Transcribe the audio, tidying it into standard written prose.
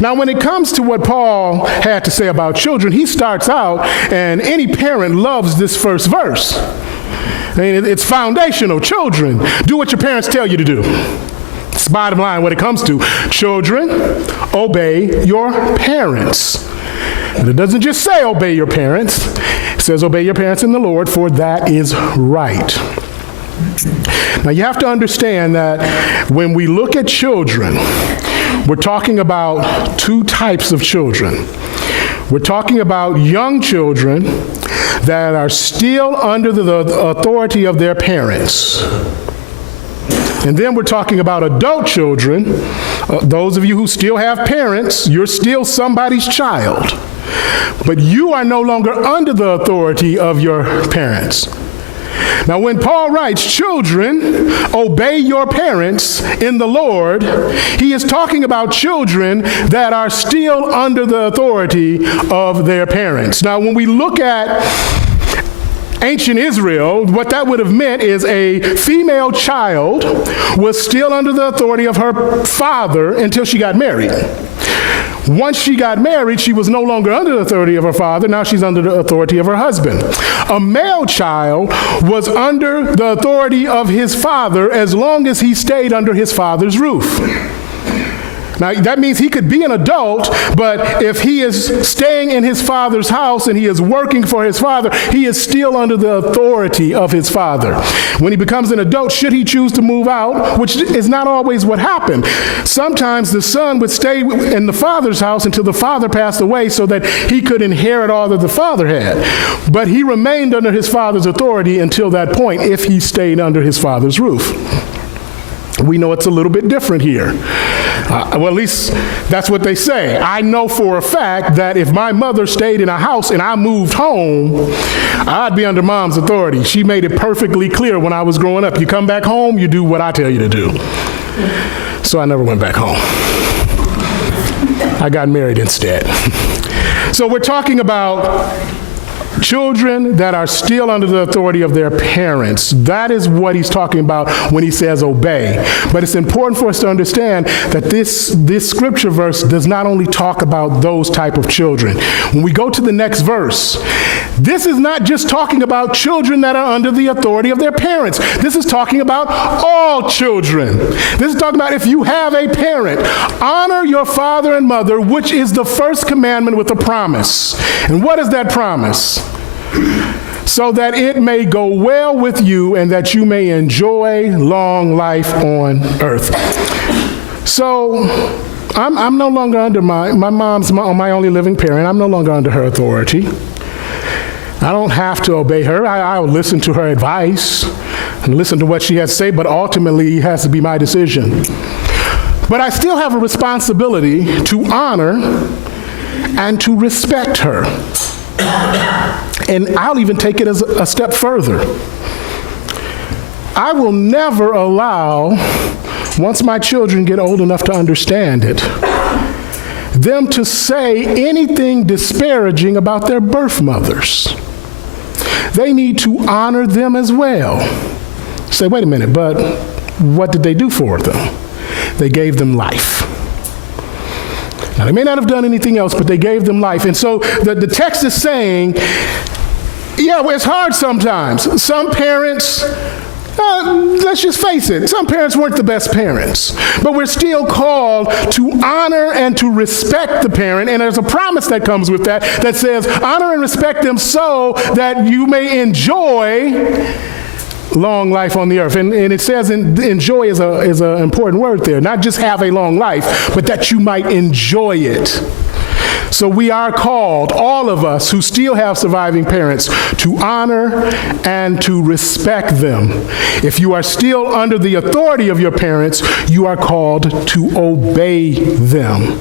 Now, when it comes to what Paul had to say about children, he starts out, and any parent loves this first verse. I mean, it's foundational. Children, do what your parents tell you to do. It's bottom line when it comes to children, obey your parents. And it doesn't just say obey your parents. It says obey your parents in the Lord, for that is right. Now, you have to understand that when we look at children, we're talking about two types of children. We're talking about young children that are still under the authority of their parents. And then we're talking about adult children. Those of you who still have parents, you're still somebody's child. But you are no longer under the authority of your parents. Now, when Paul writes, children, obey your parents in the Lord, he is talking about children that are still under the authority of their parents. Now, when we look at ancient Israel, what that would have meant is a female child was still under the authority of her father until she got married. Once she got married, she was no longer under the authority of her father. Now she's under the authority of her husband. A male child was under the authority of his father as long as he stayed under his father's roof. Now, that means he could be an adult, but if he is staying in his father's house and he is working for his father, he is still under the authority of his father. When he becomes an adult, should he choose to move out, which is not always what happened. Sometimes the son would stay in the father's house until the father passed away so that he could inherit all that the father had. But he remained under his father's authority until that point if he stayed under his father's roof. We know it's a little bit different here. Well, at least that's what they say. I know for a fact that if my mother stayed in a house and I moved home, I'd be under mom's authority. She made it perfectly clear when I was growing up. You come back home, you do what I tell you to do. So I never went back home. I got married instead. So we're talking about children that are still under the authority of their parents. That is what he's talking about when he says obey. But it's important for us to understand that this scripture verse does not only talk about those type of children. When we go to the next verse, this is not just talking about children that are under the authority of their parents. This is talking about all children. This is talking about if you have a parent, honor your father and mother, which is the first commandment with a promise. And what is that promise? So that it may go well with you and that you may enjoy long life on earth. So I'm no longer under my mom's my only living parent. I'm no longer under her authority. I don't have to obey her. I'll listen to her advice and listen to what she has to say, but ultimately it has to be my decision. But I still have a responsibility to honor and to respect her. And I'll even take it as a step further. I will never allow, once my children get old enough to understand it, them to say anything disparaging about their birth mothers. They need to honor them as well. Say, wait a minute, but what did they do for them? They gave them life. Now, they may not have done anything else, but they gave them life. And so the text is saying, yeah, well, it's hard sometimes. Some parents, let's just face it, some parents weren't the best parents. But we're still called to honor and to respect the parent. And there's a promise that comes with that says, honor and respect them so that you may enjoy long life on the earth. And it says enjoy is an important word there. Not just have a long life, but that you might enjoy it. So we are called, all of us who still have surviving parents, to honor and to respect them. If you are still under the authority of your parents, you are called to obey them.